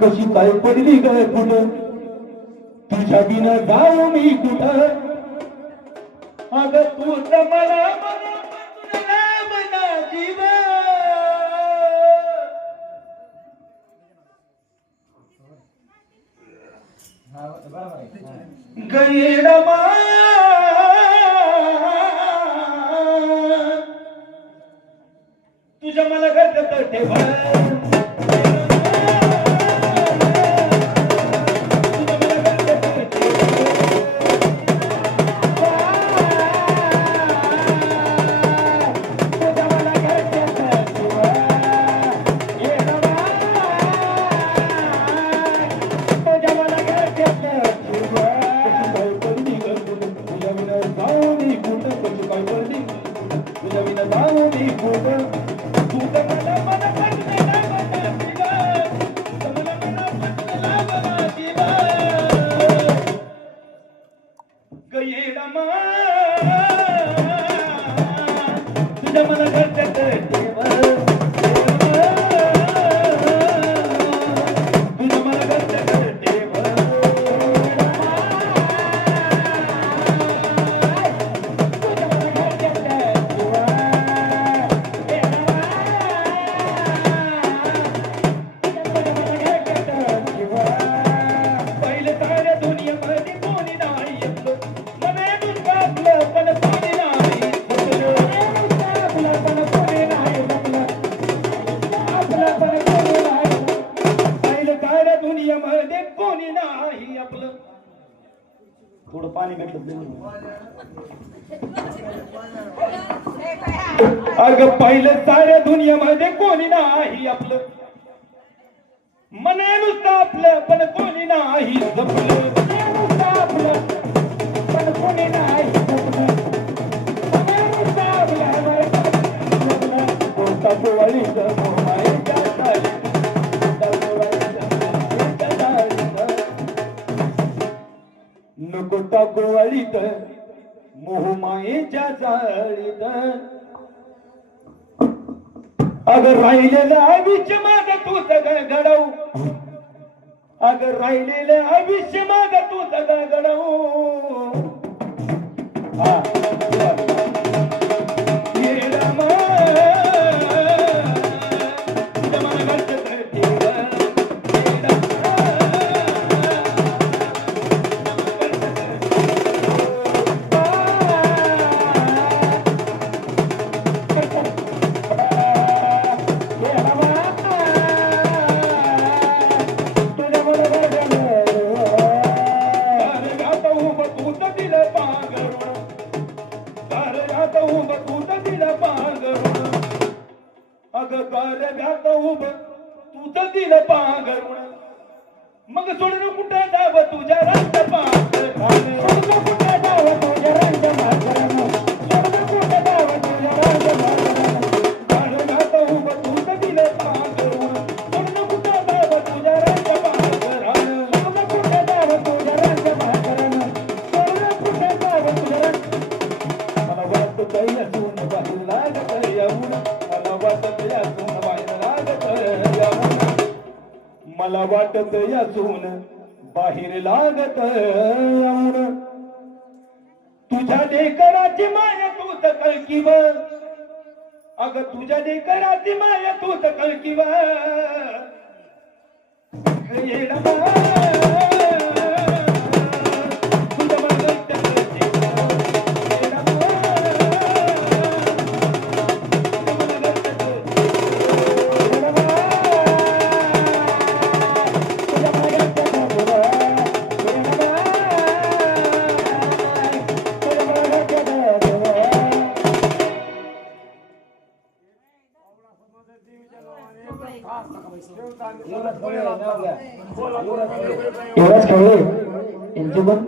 कशी काय पडली ग कुठं तुझ्या बिना जाऊ मी कुठं अग तू तर मला मना जीव गैरमा तुझ्या मला घरचं ठेवा कोणी नाही आपलं थोडं पाणी भेटलं अगं पहिलं साऱ्या दुनियामध्ये कोणी नाही आपलं मना नुसतं आपलं पण कोणी नाही जपलं आपलं पण कोणी नाही जपलं कोणता गोवाळी नको टाको वाळीत मोहमायेच्या जाळीत अगर राहिलेलं आयुष्य माग तू सगळं घडव अगर राहिलेलं आयुष्य माग तू सगळं घडव तुझं दिलं पांघरून मग सोडून कुठे जाव तुझ्या रंग सोडून कुठे जाव तुझ्या रंग सोडून कुठे जाव तुझ्या रंग तुझं दिलं पांघरून सोडून कुठे जाव तुझ्या रंग सोडून कुठे जाव तुझ्या रंग सोडून कुठे जाव तुझ्या रंग मला वाटत असून बाहेर लागत येऊन मला वाटत असून बाहेर लागत मला वाटत याचून बाहेर लागत येऊन तुझ्या लेकराची माया तूच कळकीव अग तुझ्या लेकराची माया तूच कळकीव एवढाच खेळ यांचे पण